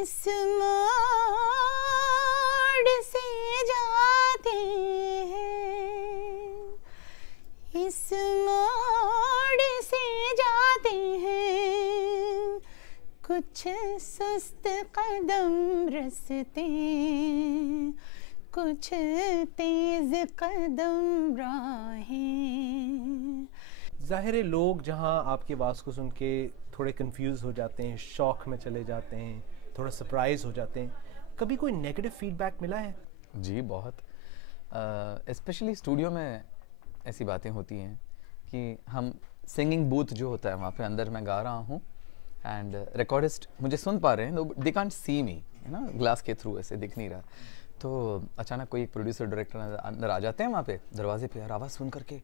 इस मोड़ से जाते हैं, इस मोड़ से जाते हैं, कुछ सुस्त कदम रस्ते, कुछ तेज कदम राहें। ज़ाहिर है लोग जहां आपकी आवाज़ को सुन के थोड़े कंफ्यूज हो जाते हैं, शौक में चले जाते हैं, थोड़ा सरप्राइज हो जाते हैं, कभी कोई नेगेटिव फीडबैक मिला है? जी बहुत, स्पेशली स्टूडियो में ऐसी बातें होती हैं कि हम सिंगिंग बूथ जो होता है वहाँ पे अंदर मैं गा रहा हूँ एंड रिकॉर्डिस्ट मुझे सुन पा रहे हैं, दे कांट सी मी, है ना, ग्लास के थ्रू ऐसे दिख नहीं रहा। तो अचानक कोई एक प्रोड्यूसर डायरेक्टर अंदर आ जाते हैं वहाँ पे दरवाजे पे, यार आवाज़ सुन करके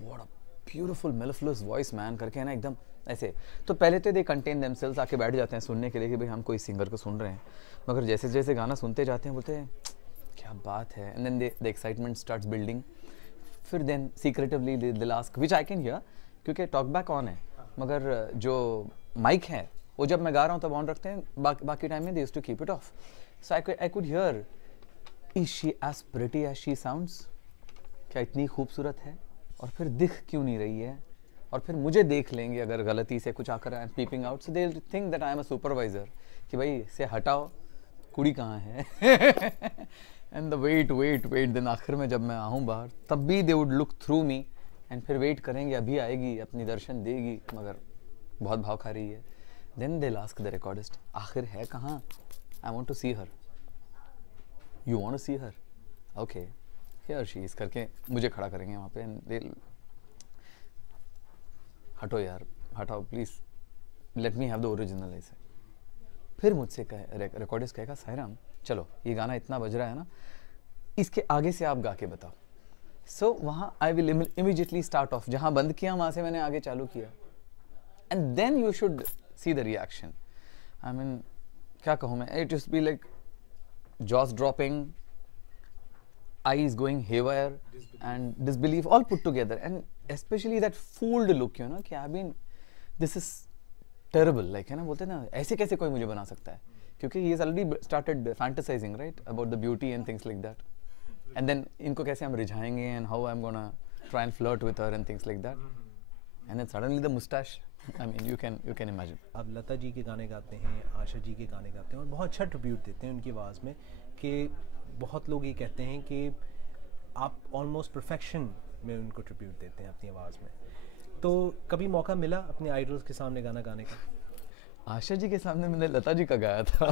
what a beautiful melodious voice man करके, है ना, एकदम ऐसे। तो पहले तो दे कंटेन देमसेल्व्स, आके बैठ जाते हैं सुनने के लिए कि भाई हम कोई सिंगर को सुन रहे हैं, मगर जैसे जैसे गाना सुनते जाते हैं बोलते हैं क्या बात है, and then the excitement starts building. फिर then secretively they will ask, which I can hear क्योंकि टॉक बैक ऑन है, मगर जो माइक है वो जब मैं गा रहा हूँ तब ऑन रखते हैं, बाकी टाइम में they used to keep it off. So I could hear, is she as pretty as she sounds, क्या इतनी खूबसूरत है, और फिर दिख क्यों नहीं रही है, और फिर मुझे देख लेंगे अगर गलती से कुछ आकर I am peeping out, so they will think that I am a supervisor कि भाई से हटाओ, कुड़ी कहाँ है। एंड द वेट देन आखिर में जब मैं आऊँ बाहर तब भी they would look through me and फिर वेट करेंगे अभी आएगी, अपनी दर्शन देगी, मगर बहुत भाव खा रही है। Then they ask the recordist, आखिर है कहाँ, I want to see her, you want to see her, okay here she is करके मुझे खड़ा करेंगे वहाँ पे, एंड दे हटो यार हटाओ please, let me have the original ऐसे। फिर मुझसे रिकॉर्डिस्ट कहेगा साईराम चलो ये गाना इतना बज रहा है ना, इसके आगे से आप गा के बताओ। सो वहाँ I will immediately start off, जहाँ बंद किया वहाँ से मैंने आगे चालू किया, and then you should see the reaction. I mean क्या कहूँ मैं, it is be like jaws dropping, eyes going haywire and disbelief all put together, and especially that fooled look, you know, कि I mean this is terrible, like, है ना, बोलते हैं ना ऐसे कैसे कोई मुझे बना सकता है, क्योंकि he has already started fantasizing right about the beauty and things like that, and then इनको कैसे हम रिझाएंगे and how I'm gonna try and flirt with her and things like that, and then suddenly the mustache, I mean you can imagine। आप लता जी के गाने गाते हैं, आशा जी के गाने गाते हैं और बहुत अच्छा ट्रिब्यूट देते हैं उनकी आवाज़ में, कि बहुत लोग ये कहते हैं कि आप ऑलमोस्ट परफेक्शन में उनको ट्रिब्यूट देते हैं अपनी आवाज़ में। तो कभी मौका मिला अपने आइडल्स के सामने गाना गाने का? आशा जी के सामने मैंने लता जी का गाया था।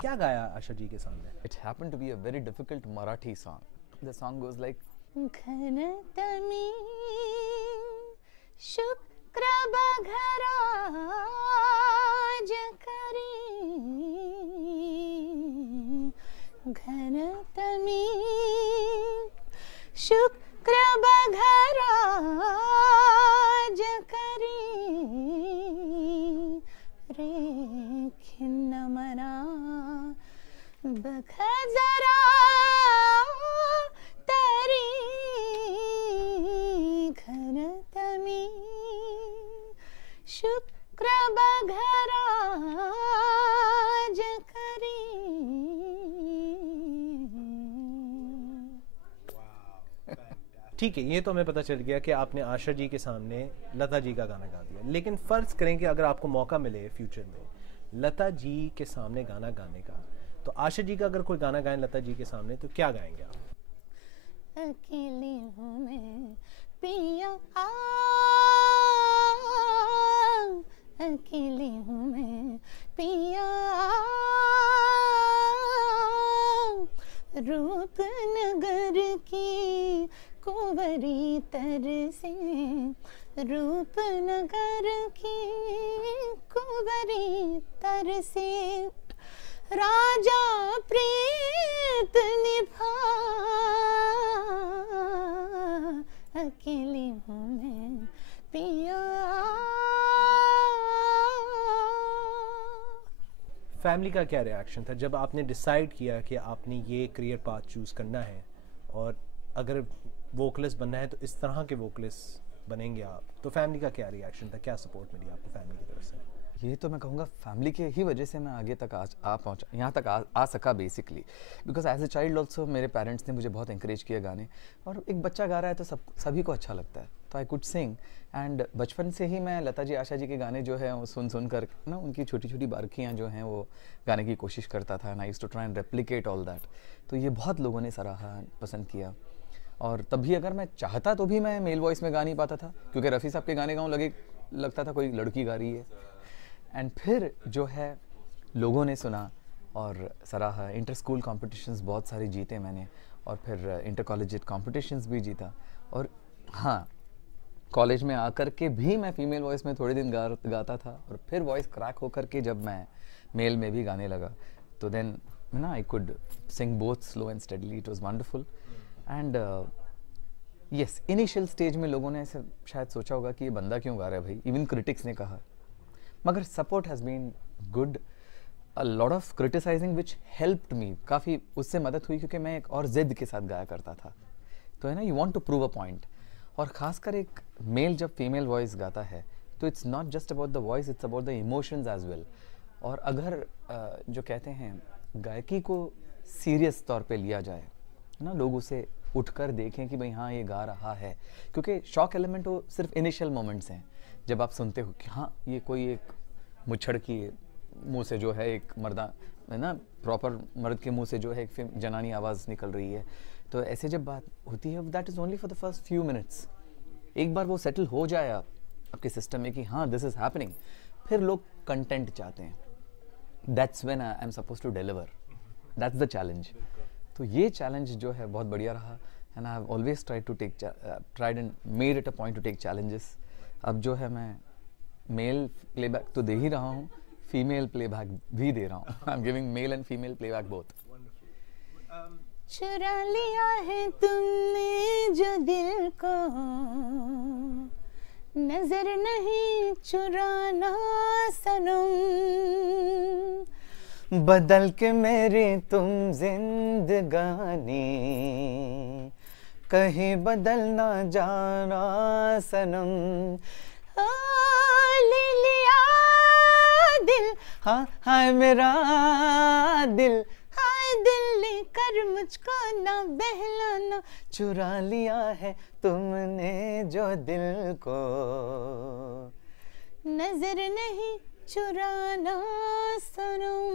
क्या गाया आशा जी के सामने? It happened to be a very difficult Marathi song. The song goes like, घनतमी शुक्र बघराज करी, घनतमी शुक्र बघराज करी, रे खिन्न मना बघ जरा तरी, घनतमी शुक्र बघराज करी। ठीक है, ये तो हमें पता चल गया कि आपने आशा जी के सामने लता जी का गाना गा दिया, लेकिन फ़र्ज़ करें कि अगर आपको मौका मिले फ्यूचर में लता जी के सामने गाना गाने का, तो आशा जी का अगर कोई गाना गाएं लता जी के सामने तो क्या गाएंगे आप? अकेली हूँ मैं पिया अकेली हूँ मैं पिया, रूपनगर की कुंवरी तरसे, रूपनगर की कुंवरी तरसे, राजा प्रीत निभा, अकेली हूँ मैं पिया। फैमिली का क्या रिएक्शन था जब आपने डिसाइड किया कि आपने ये करियर पाथ चूज़ करना है और अगर वोकलिस्ट बनना है तो इस तरह के वोकलिस्ट बनेंगे आप, तो फैमिली का क्या रिएक्शन था, क्या सपोर्ट मिली आपको फैमिली की तरफ से? ये तो मैं कहूँगा फैमिली के ही वजह से मैं आगे तक आ पहुँचा, यहाँ तक आ सका basically, because as a child also मेरे पेरेंट्स ने मुझे बहुत इंकरेज किया गाने, और एक बच्चा गा रहा है तो सभी को अच्छा लगता है, तो आई कुड सिंग। एंड बचपन से ही मैं लता जी, आशा जी के गाने जो है वो सुन कर ना, उनकी छोटी छोटी बारीकियाँ जो हैं वो गाने की कोशिश करता था, and I used to try and replicate all that. तो ये बहुत लोगों ने सराहा, पसंद किया। और तभी अगर मैं चाहता तो भी मैं मेल वॉइस में गा नहीं पाता था, क्योंकि रफ़ी साहब के गाने गाऊँ लगता था कोई लड़की गा रही है। एंड फिर जो है लोगों ने सुना और सराहा। इंटर स्कूल कॉम्पिटिशन्स बहुत सारे जीते मैंने, और फिर इंटर कॉलेजिएट कॉम्पिटिशन्स भी जीता। और हाँ, कॉलेज में आकर के भी मैं फीमेल वॉइस में थोड़े दिन गाता था, और फिर वॉइस क्रैक होकर के जब मैं मेल में भी गाने लगा, तो देन ना I could sing both slow and steadily. It was wonderful. And yes, initial stage में लोगों ने ऐसे शायद सोचा होगा कि ये बंदा क्यों गा रहा है भाई, इवन क्रिटिक्स ने कहा, मगर support has been good. A lot of criticizing which helped me, काफ़ी उससे मदद हुई, क्योंकि मैं एक और ज़िद के साथ गाया करता था। तो है ना, you want to prove a point. और ख़ासकर एक मेल जब फीमेल वॉइस गाता है तो it's not just about the voice, it's about the emotions as well. और अगर जो कहते हैं गायकी को सीरियस तौर पे लिया जाए ना, लोग उसे उठकर देखें कि भाई हाँ ये गा रहा है, क्योंकि शॉक एलिमेंट वो सिर्फ इनिशियल मोमेंट्स हैं, जब आप सुनते हो कि हाँ ये कोई एक मुच्छड़ की मुंह से जो है एक मर्दा है ना, प्रॉपर मर्द के मुंह से जो है एक जनानी आवाज़ निकल रही है, तो ऐसे जब बात होती है, that is only for the first few minutes. एक बार वो सेटल हो जाए आपके सिस्टम में कि हाँ दिस इज़ हैपनिंग, फिर लोग कंटेंट चाहते हैं। That's when I am suppose to deliver, that's the challenge. तो ये चैलेंज जो है बहुत बढ़िया रहा, and I have always tried and made it a point to take challenges. अब जो है मैं मेल प्लेबैक तो दे ही रहा हूँ, फीमेल प्लेबैक भी दे रहा हूँ। I am giving male and female playback both. चुरा लिया है तुमने जो दिल को, नजर नहीं चुराना सनम, बदल के मेरी तुम जिंदगानी, कहीं बदल ना जाना सनम। ले लिया दिल, हाँ हाय मेरा दिल, हाय दिल लेकर मुझको ना बहलाना, चुरा लिया है तुमने जो दिल को, नजर नहीं चुराना सनम।